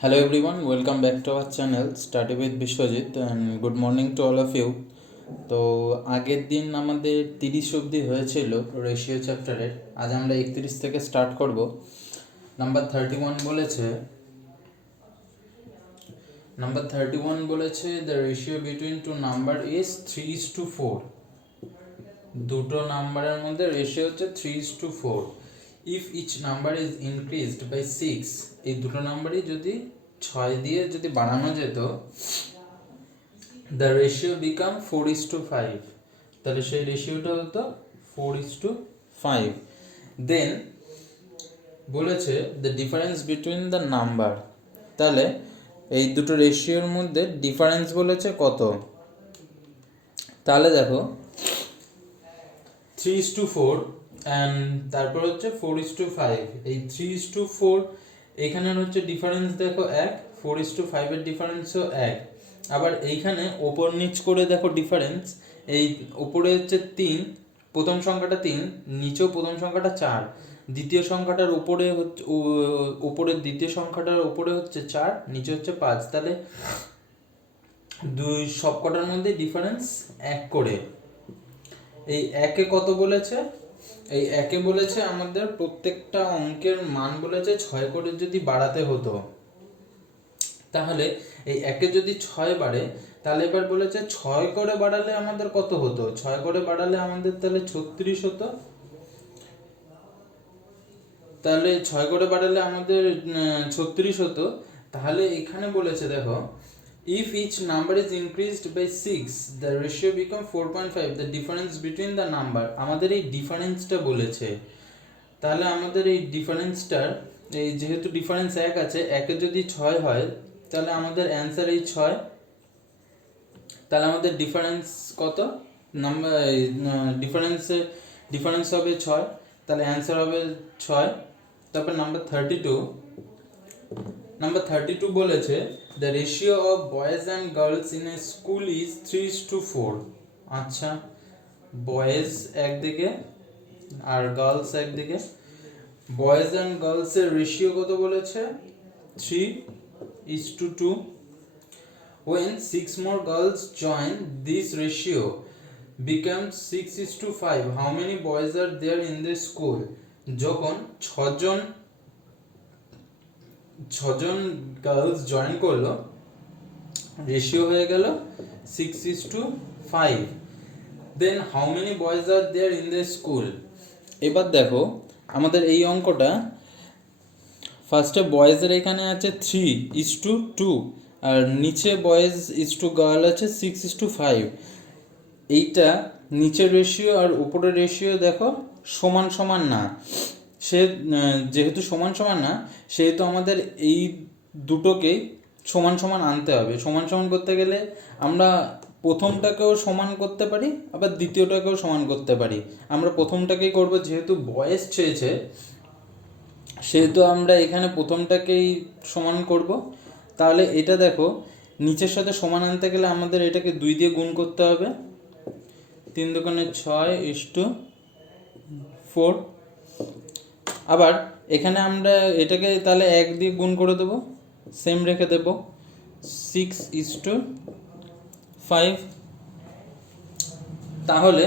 Hello everyone, welcome back to our channel Study with Bishwajit and good morning to all of you. তো আগের দিন আমাদের 30 অবধি হয়েছিল রেশিও চ্যাপ্টারের। আজ আমরা 31 থেকে স্টার্ট করব। নাম্বার 31 বলেছে the ratio between two number is 3:4. দুটো নাম্বারের মধ্যে রেশিও হচ্ছে 3:4. if each number is increased by 6, এই দুটো নাম্বারই যদি 6 দিয়ে যদি বাড়ানো যেত, the ratio become 4:5. তাহলে সেই রেশিওটা হতো 4:5. then বলেছে the difference between the number, তাহলে এই দুটো রেশিওর মধ্যে ডিফারেন্স বলেছে কত। তাহলে দেখো 3:4 অ্যান্ড তারপর হচ্ছে 4:5, এই 3:4 এখানে হচ্ছে ডিফারেন্স দেখো 1, 4:5 এর ডিফারেন্সও 1। আবার এইখানে ওপর নিচ করে দেখো ডিফারেন্স, এই উপরে হচ্ছে 3, প্রথম সংখ্যাটা 3, নিচেও প্রথম সংখ্যাটা 4, দ্বিতীয় সংখ্যাটার উপরে হচ্ছে উপরের দ্বিতীয় সংখ্যাটার উপরে হচ্ছে 4, নিচে হচ্ছে 5। তাহলে দুই সবকটার মধ্যে ডিফারেন্স 1 করে। এই একে কত বলেছে, এই একে বলেছে আমাদের প্রত্যেকটা অঙ্কের মান বলেছে 6 করে যদি বাড়াতে হতো। তাহলে এই একে যদি 6 বাড়ে, তাহলে এবার বলেছে 6 করে বাড়ালে আমাদের কত হতো, 6 করে বাড়ালে আমাদের তাহলে 36 হতো। তাহলে 6 করে বাড়ালে আমাদের 36 হতো। তাহলে এখানে বলেছে দেখো if each number is increased by 6 the ratio become 4.5, the difference between the number, আমাদের এই ডিফারেন্সটা বলেছে। তাহলে আমাদের এই ডিফারেন্সটার, এই যেহেতু ডিফারেন্স 1 আছে, 1 যদি 6 হয় তাহলে আমাদের অ্যান্সার এই 6। তাহলে আমাদের ডিফারেন্স কত, নাম্বার ডিফারেন্স হবে 6, তাহলে অ্যান্সার হবে 6। তারপর নাম্বার 32 বলেছে the ratio of boys and girls in a school is 3:4. আচ্ছা, বয়েজ একদিকে আর গার্লস একদিকে। বয়েজ অ্যান্ড গার্লসের রেশিও কত বলেছে, 3:2. when 6 more girls join this ratio becomes 6:5, how many boys are there in the school? যখন 6জন girls join করলো, ratio হয়ে গেল 6:5. then how many boys are there in the school? এবার দেখো আমাদের এই অঙ্কটা ফার্স্টে বয়েজের এখানে আছে 3:2 আর নিচে বয়েজ ইজটু গার্ল আছে 6:5। এইটা নিচের রেশিও আর উপরের রেশিও দেখো সমান সমান না। যেহেতু সমান সমান না, সেহেতু আমাদের এই দুটোকেই সমান সমান আনতে হবে। সমান সমান করতে গেলে আমরা প্রথমটাকেও সমান করতে পারি, আবার দ্বিতীয়টাকেও সমান করতে পারি। আমরা প্রথমটাকেই করব, যেহেতু বয়েস চেয়েছে সেহেতু আমরা এখানে প্রথমটাকেই সমান করব। তাহলে এটা দেখো নিচের সাথে সমান আনতে গেলে আমাদের এটাকে 2 দিয়ে গুণ করতে হবে, 3 দুগুণে 6:4। আবার এখানে আমরা এটাকে তাহলে 1 দিয়ে গুণ করে দেবো, সেম রেখে দেবো, 6:5। তাহলে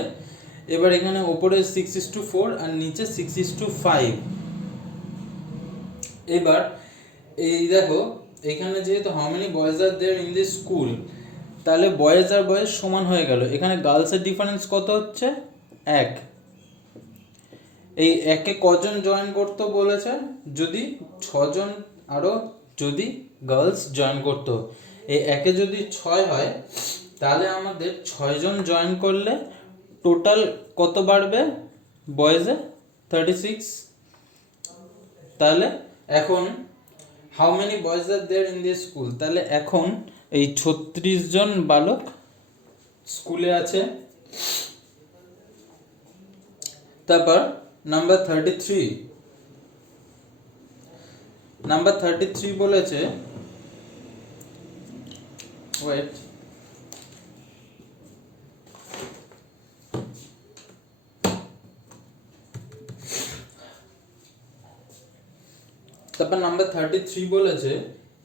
এবার এখানে ওপরে 6:4 আর নিচে 6:5। এবার এই দেখো এখানে যেহেতু how many boys are there in this school, তাহলে বয়েজ আর বয়েজ সমান হয়ে গেল। এখানে গার্লসের ডিফারেন্স কত হচ্ছে, 1। এই একে কজন জয়েন করতে বলেছে, যদি 6জন আরও যদি গার্লস জয়েন করতো। এই একে যদি 6 হয় তাহলে আমাদের 6জন জয়েন করলে টোটাল কত বাড়বে বয়েজে, 36। তাহলে এখন how many boys are there in this school, তাহলে এখন এই 36 জন বালক স্কুলে আছে। তারপর নাম্বার 33 বলেছে, ওয়েট, তারপর নাম্বার 33 বলেছে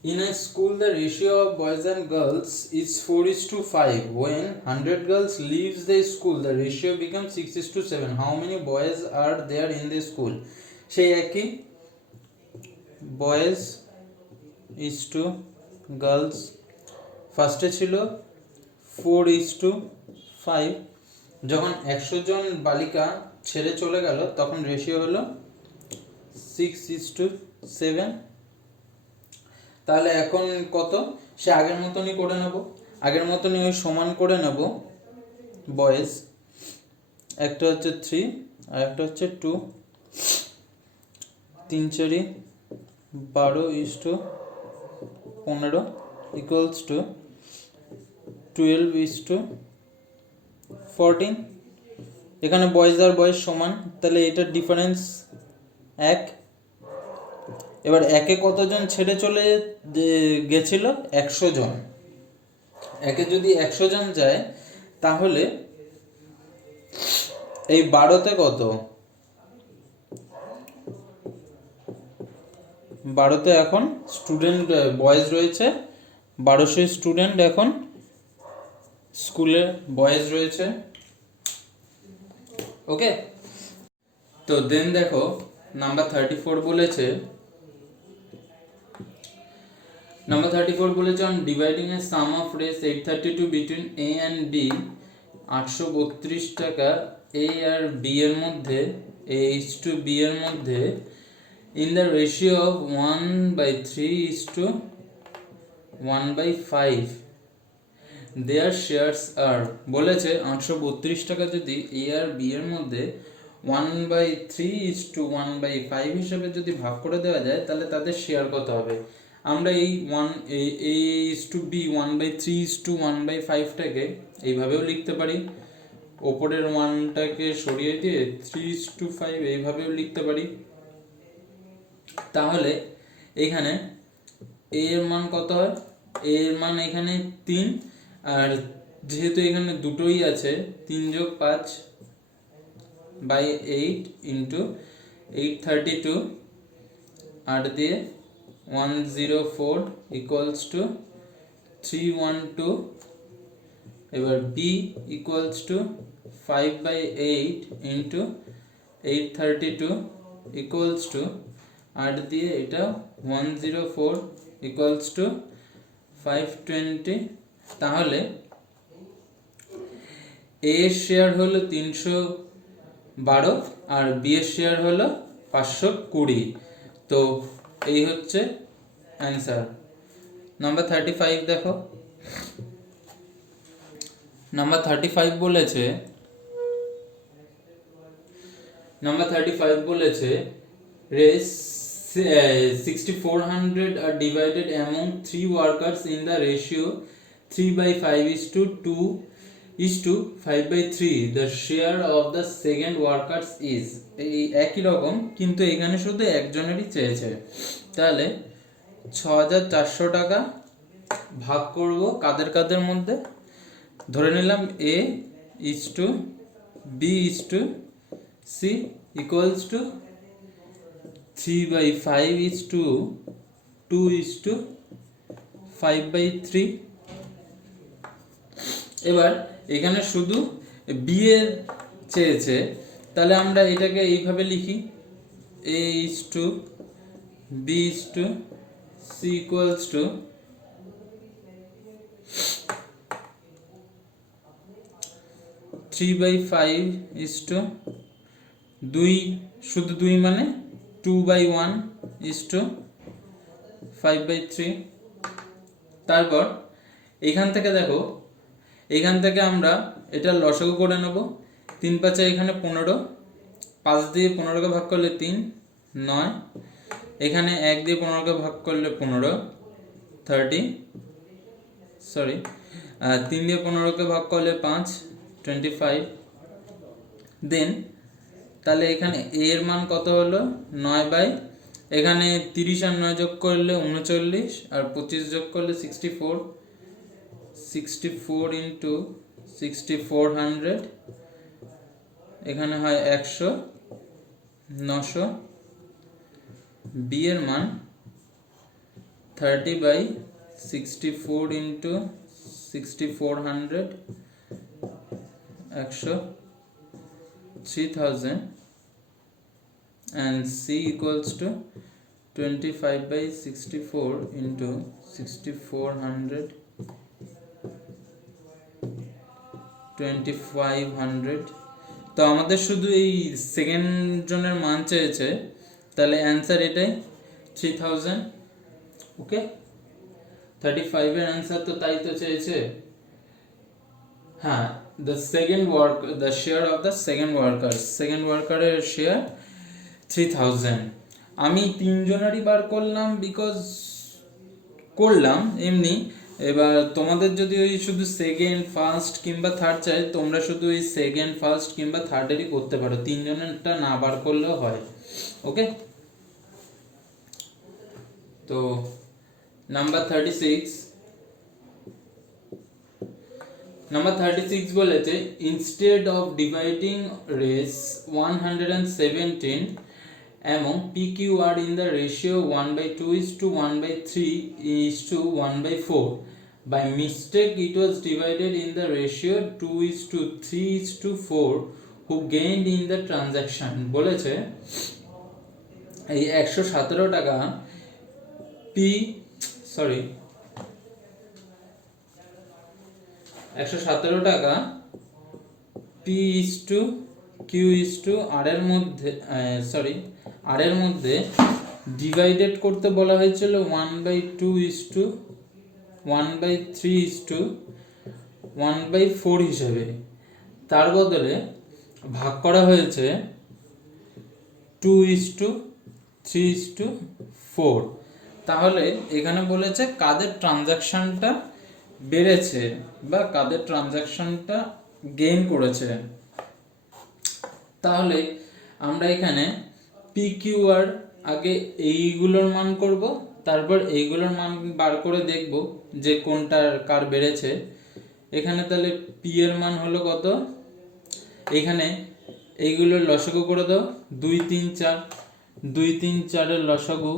In a school, the ratio of boys and girls is 4:5. When 100 girls leaves the school, the ratio becomes 6:7. How many boys are there in the school? সেই একই boys is to girls ফার্স্টে ছিল 4:5, যখন 100 জন বালিকা ছেড়ে চলে গেল তখন রেশিও হলো 6:7। তাহলে এখন কত? সে আগের মতনই করে নেব, আগের মতনই ওই সমান করে নেব। বয়েজ একটা হচ্ছে 3 আর একটা হচ্ছে 2, 3 4 12:15 ইকুয়ালস টু 12:14। এখানে বয়েজ আর বয়েজ সমান, তাহলে এটার ডিফারেন্স 1। এবার একে কতজন ছেড়ে চলে গেছিল? 100 জন। একে যদি 100 জন যায় তাহলে এই 12তে কত? 12তে এখন স্টুডেন্ট বয়েজ রয়েছে 1200 স্টুডেন্ট এখন স্কুলে বয়েজ রয়েছে। ওকে, তো দেন দেখো নাম্বার 34 বলেছে, নাম্বার 34 বলেছে on dividing a sum of রেস 832 বিটুইন এ অ্যান্ড বি, 832 টাকা এ আর বি এর মধ্যে, এ ইজ টু বি এর মধ্যে, in the ratio of 1/3:1/5 their shares are. বলেছে 832 টাকা যদি এ আর বি এর মধ্যে 1/3:1/5 হিসেবে যদি ভাগ করে দেওয়া যায় তাহলে তাদের শেয়ার কত হবে। আমরা এই এ ইজ টু বি 1/3:1/5টাকে এইভাবেও লিখতে পারি, ওপরের 1টাকে সরিয়ে দিয়ে 3:5 এইভাবেও লিখতে পারি। তাহলে এখানে এ এর মান কত হয়? এ এর মান এখানে 3, আর যেহেতু এখানে দুটোই আছে 3 + 5/8 ইন্টু 832 8 দিয়ে 104 ইকুয়ালস টু 312। এবার B equals to 5/8 into 832 equals to 8 দিয়ে এটা 104 ইকুয়ালস টু 520। তাহলে এ এর শেয়ার হলো 312 আর বি এর শেয়ার হলো 520। তো এই হচ্ছে অ্যান্সার। নাম্বার 35 দেখো, নাম্বার 35 বলেছে, নাম্বার 35 বলেছে race 6400 are divided among 3 workers in the ratio 3/5:2:5/3. The share of the second workers is। এই একই রকম কিন্তু এখানে শুধু একজনেরই চেয়েছে। তাহলে 6400 টাকা ভাগ করব কাদের কাদের মধ্যে, ধরে নিলাম A is to B is to C equals to 3/5:2:5/3। এবার এখানে শুধু বি এর চেয়েছে, তাহলে আমরা এটাকে এইভাবে লিখি, A is to B is to C equals to 3/5:2, শুধু 2 মানে 2/1:5/3। তারপর এখান থেকে দেখো, এখান থেকে আমরা এটা লসাগু করে নেব। 3 5 এখানে 15, 5 দিয়ে 15কে ভাগ করলে 3 9, এখানে 1 দিয়ে 15কে ভাগ করলে 15 30, 3 দিয়ে 15কে ভাগ করলে 5 25। দেন তাহলে এখানে এ এর মান কত হলো 9, এখানে 30 আর 9 যোগ করলে 39 আর 25 যোগ করলে 64, 64 ইন্টু 6400, এখানে হয় 100 900। বি এর মান 30 by 64 into 6400 3000 and C equals to 25 by 64 into 6400 2500। তো আমাদের শুধু এই সেকেন্ড জনের মান চেয়েছে, তাহলে অ্যান্সার এটাই 3000। ওকে, 35 এর অ্যান্সার তো তাই তো চেয়েছে। হ্যাঁ, the share of the second worker এর শেয়ার 3000। আমি তিনজনেরই বার করলাম বিকজ করলাম এমনি। এবার তোমাদের যদি ওই শুধু সেকেন্ড ফার্স্ট কিংবা থার্ড চাই, তোমরা শুধু ওই সেকেন্ড ফার্স্ট কিংবা থার্ডেরই করতে পারো, তিনজনেরটা না বার করলেও হয়। ওকে, তো নাম্বার 36 বলেছে instead of dividing race 117 among PQR in the ratio 1/2 is to 1/3 is to 1/4. By mistake it was divided in the ratio 2 is to 3 is to 4. Who gained in the transaction? বলেছে এই 117 টাকা P 117 টাকা P is to Q is to R এর মধ্যে আর এর মধ্যে divided করতে বলা হয়েছিল 1/2 is to 1/3 is to 1/4 হিসেবে, তার বদলে ভাগ করা হয়েছে 2 is to 3 is to 4। তাহলে এখানে বলেছে কাদের ট্রানজাকশনটা বেড়েছে বা কাদের ট্রানজাকশনটা গেইন করেছে। তাহলে আমরা এখানে PQR আগে এইগুলোর মান করব, তারপর এইগুলোর মান বার করে দেখব যে কোনটার কার বেড়েছে। এখানে তাহলে P এর মান হলো কত, এখানে এইগুলোর লসাগু করে দাও 2 3 4, 2 3 4 এর লসাগু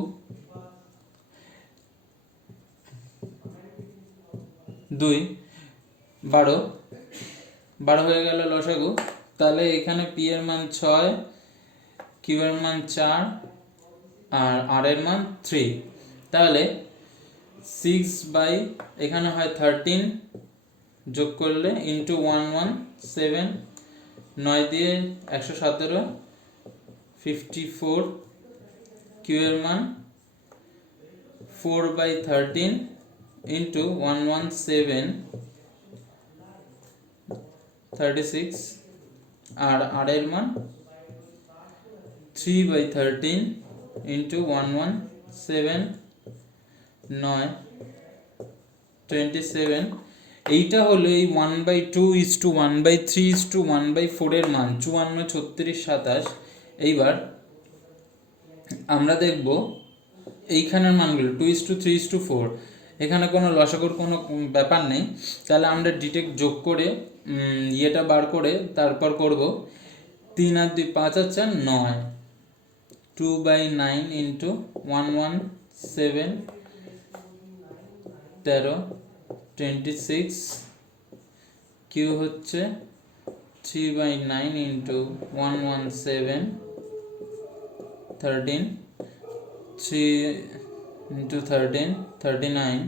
2 12 হয়ে গেল লসাগু। তাহলে এখানে P এর মান 6, Q এর মান 4 আর R এর মান 3। তাহলে 6 বাই এখানে হয় 13 যোগ করলে ইন্টু 117, 9 দিয়ে 117 54। Q এর মান 4 বাই 13 ইন্টু 117 36 আর R এর মান 3 by 13 into 117 9 27। এইটা হলো এই 1/2 is to 1/3 is to 1/4 এর মান 54 36 27। এইবার আমরা দেখব এইখানের মানগুলো 2 is to 3 is to 4, এখানে কোনো লসাগুর কোনো ব্যাপার নেই। তাহলে আমরা ডিটেক্ট যোগ করে ইয়েটা বার করে তারপর করব 3 আর 2 5 আর 4 9, 2 by 9 into 117 13 26। Q হচ্ছে 3 by 9 into 117 13, 3 into 13 39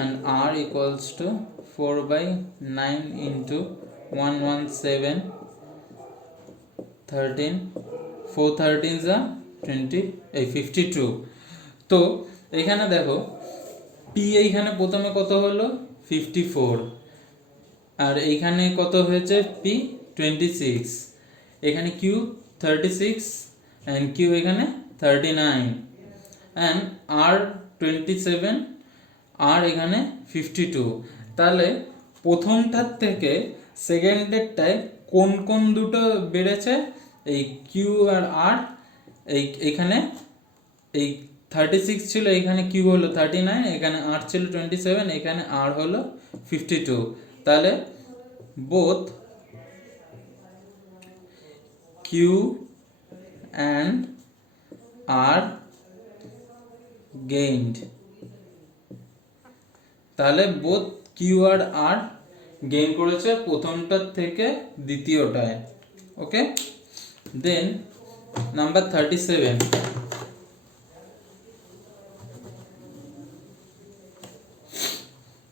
and R equals to 4 by 9 into 117 13, 4 13s are 52। তো এখানে দেখো P এইখানে প্রথমে কত হলো 54 আর এইখানে কত হয়েছে P 26, এখানে Q 36 and Q এখানে 39 and R 27 আর এখানে 52। তাহলে প্রথমটার থেকে সেকেন্ডেরটায় কোন কোন দুটো বেড়েছে, এই Q আর R। এইখানে এই 36 ছিল, এখানে Q হলো 39, এখানে R ছিল 27, এখানে R হলো 52। তাহলে both Q and R gained। তাহলে বোথ কিওয়ার্ড আর গেইন করেছে প্রথমটার থেকে দ্বিতীয়টায়। ওকে, দেন নাম্বার 37।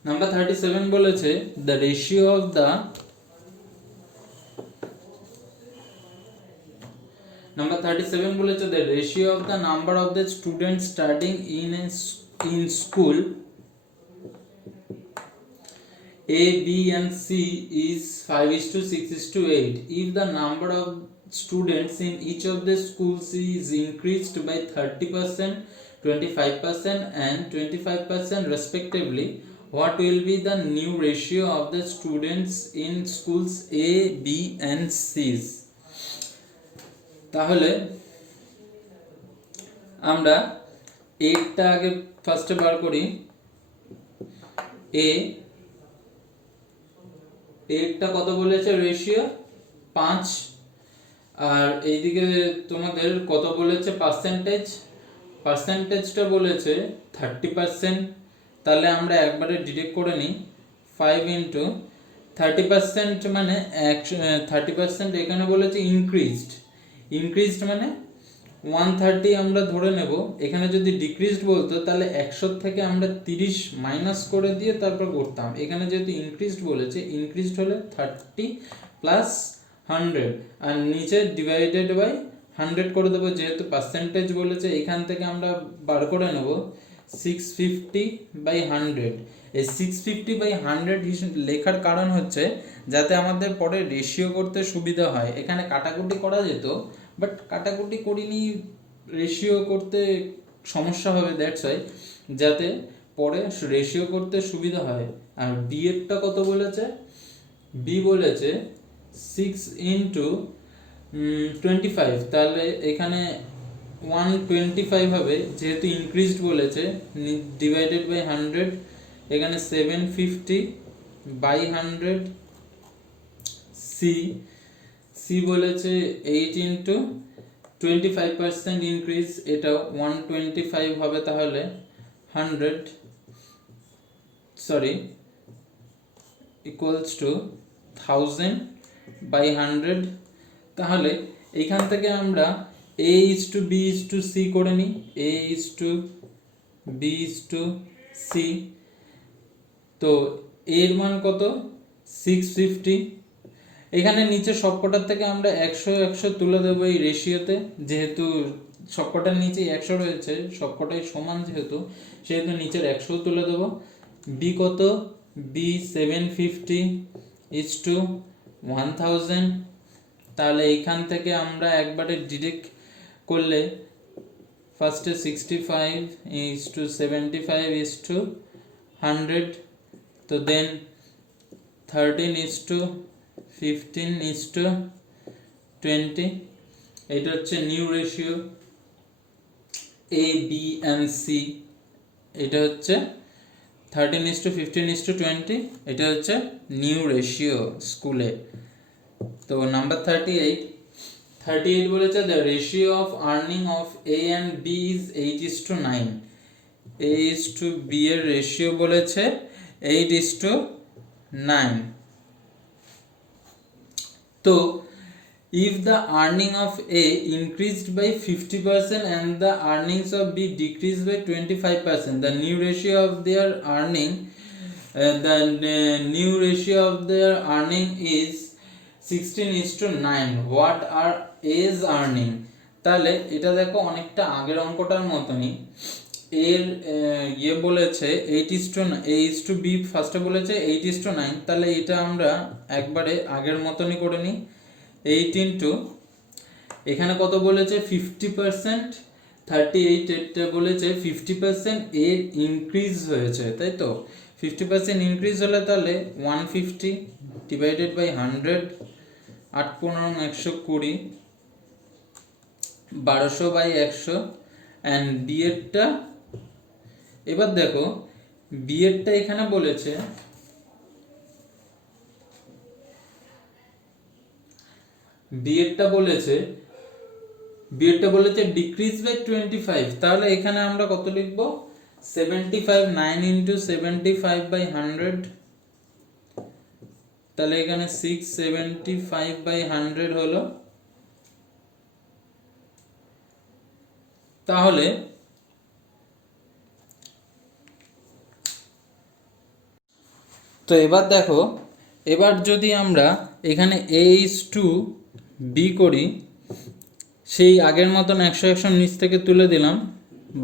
নাম্বার 37 বলেছে the ratio of the the ratio of the number of the students studying in school A, B and C is 5:6:8. If the number of students in each of the schools is increased by 30%, 25% and 25% respectively, what will be the new ratio of the students in schools A, B and C? তাহলে আমরা এইটা আগে ফার্স্টে বার করি। এইটা কত বলেছে ratio 5, আর এইদিকে তোমাদের কত বলেছে পার্সেন্টেজটা বলেছে 30%। তাহলে আমরা একবারে ডিরেক্ট করে নিই 5 ইন্টু 30% মানে 30% এখানে বলেছে ইনক্রিজড মানে 130 আমরা ধরে নেব। এখানে যদি ডিক্রিজড বলতো তাহলে 100 থেকে আমরা 30 মাইনাস করে দিয়ে তারপর করতাম। এখানে যেহেতু ইনক্রিজড বলেছে, ইনক্রিজড হলে 30 প্লাস 100 আর নিচে ডিভাইডেড বাই 100 করে দেবো। যেহেতু পার্সেন্টেজ বলেছে এখান থেকে আমরা বার করে নেব 650/100। এই 650/100 লেখার কারণ হচ্ছে যাতে আমাদের পরে রেশিও করতে সুবিধা হয়। এখানে কাটাকুটি করা যেত, বাট কাটাকুটি করিনি, রেশিও করতে সমস্যা হবে, দ্যাটস ওয়াই যাতে পরে রেশিও করতে সুবিধা হয়। আর বি এরটা কত বলেছে? বি বলেছে 6 ইন্টু 25, তাহলে এখানে 125 হবে, যেহেতু ইনক্রিজড বলেছে, ডিভাইডেড বাই 100। এখানে 750/100। সি বলেছে 8 ইন্টু 25% ইনক্রিজ, এটা 125 হবে, তাহলে 100 ইকুয়ালস টু 1000/100। তাহলে এইখান থেকে আমরা A:B:C করে নিই। A:B:C, তো এর মান কত? 650। এখানে নিচে সবকটার থেকে আমরা 100 তুলে দেবো এই রেশিওতে, যেহেতু সবকটার নিচে 100 রয়েছে, সবকটাই সমান যেহেতু, সেহেতু নিচের 100 তুলে দেবো। বি কত? বি 750:1000। তাহলে এইখান থেকে আমরা একবারে ডিরেক্ট করলে ফার্স্টে 65:75:100, তো দেন 13:15:20। এটা হচ্ছে new ratio A, B and C. এটা হচ্ছে 13:15:20, এটা হচ্ছে নিউ রেশিও স্কুলে। তো নাম্বার 38 বলেছে the ratio of earning of A and B is 8:9। A:B এর রেশিও বলেছে 8:9। তো if the earning of A increased by 50% and the earnings of B decreased by 25%, the new ratio of their earning is 16:9. What are A's earning? তাহলে এটা দেখো অনেকটা আগের অঙ্কটার মতনই। এর বলেছে 8:9, A:B ফার্স্টে বলেছে 8:9, তাহলে এটা আমরা একবারে আগের মতনই করে নিই। 8 ইন্টু এখানে কত বলেছে? 50%। 38 এটা বলেছে 50% এর ইনক্রিজ হয়েছে, তাই তো? 50% ইনক্রিজ হলে তাহলে 150 ডিভাইডেড বাই 100, 8×15=120, 1200/100। অ্যান্ড বি এরটা, এবার দেখো বি এরটা এখানে বলেছে ডিক্রিজ বাই 25, তাহলে এখানে আমরা কত লিখবো? 75 9 ইন্টু 75/100, তাহলে এখানে 675/100 হলো। তাহলে তো এবার দেখো, এবার যদি আমরা এখানে A/B করি, সেই আগের মতন 100 নিচ থেকে তুলে দিলাম,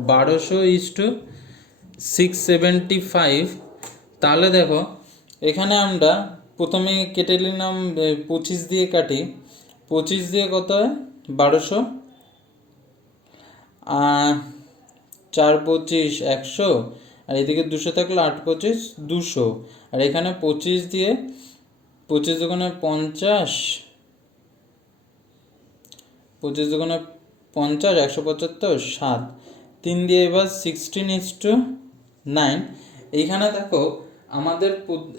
1200/675। তাহলে দেখো এখানে আমরা প্রথমে কেটে নিলাম, 25 দিয়ে কাটি, 25 দিয়ে কত হয় 1200, 4×25 100, আর এদিকে 200 থাকলে 8×25 200, আর এখানে 25 দিয়ে 25 দুগুণে 50, 25 দুগুণে 50, 175, 7, 3 দিয়ে এবার 16:9। এইখানে দেখো আমাদের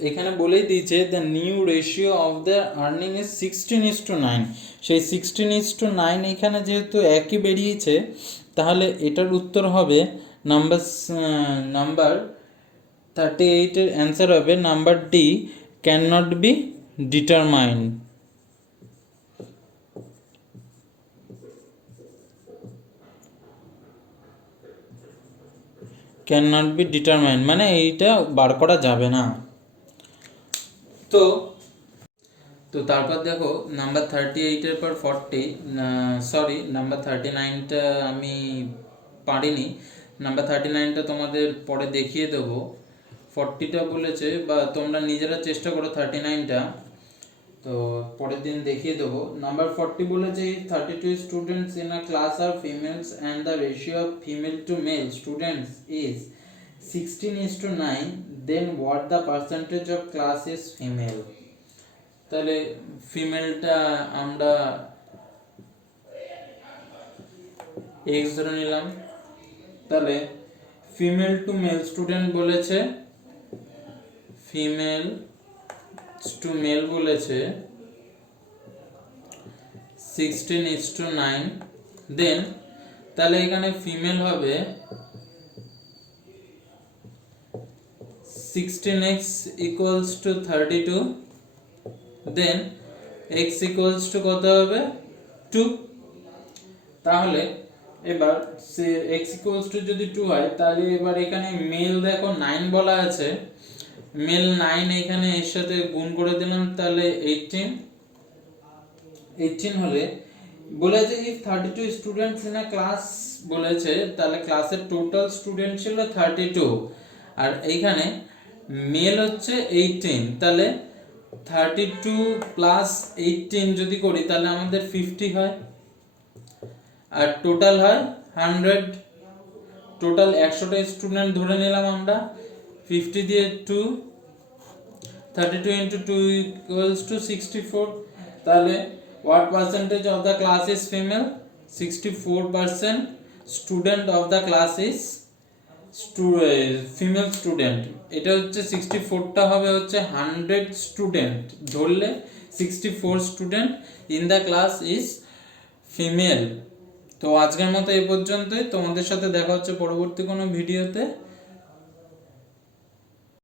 এখানে বলেই দিয়েছে the new ratio of the earning is 16:9। সেই 16:9 এখানে যেহেতু একই বেরিয়েছে, তাহলে এটার উত্তর হবে নাম্বার 38 এর অ্যান্সার হবে number D, can not be determined. Can not be determined মানে এইটা বার করা যাবে না। তো তারপর দেখো নাম্বার 38-এর পর 40, সরি নাম্বার 39টা আমি পারিনি, নাম্বার 39টা তোমাদের পরে দেখিয়ে দেবো। 40টা বলেছে, বা তোমরা নিজেরা চেষ্টা করো 39টা, তো পরের দিন দেখিয়ে দেবো। নাম্বার 40 বলেছে 32 students in a class are females and the ratio of female to male students is 16:9, then what the percentage of class is female. তাহলে ফিমেলটা আমরা x ধরে নিলাম, তাহলে ফিমেল টু মেল স্টুডেন্ট বলেছে, ফিমেল টু মেল বলেছে 16:9, দেন তাহলে এখানে ফিমেল হবে 16x equals to 32, then x equals to কত হবে 2। তাহলে এবার x equals to যদি 2 হয়, তাহলে এবার এখানে মেল দেখো 9 বলা আছে, মেল 9 এখানে এর সাথে গুণ করে দিলাম, তাহলে 18 হলে বলেছে if 32 students in a class বলেছে, তাহলে ক্লাসের টোটাল স্টুডেন্ট ছিল 32, আর এইখানে মেল হচ্ছে 18, তাহলে 32 প্লাস 18 যদি করি তাহলে আমাদের 50 হয়, আর টোটাল হয় 100। টোটাল 100টা স্টুডেন্ট ধরে নিলাম আমরা, 50 দিয়ে 2, 32 into 2 equals to 64। তাহলে what percentage of the class is female? 64% student of the class is female student. এটা হচ্ছে 64টা হবে হচ্ছে 100 স্টুডেন্ট ধরলে 64 student in the class is female. তো আজকের মতো এই পর্যন্তই, তোমাদের সাথে দেখা হচ্ছে পরবর্তী কোনো ভিডিওতে।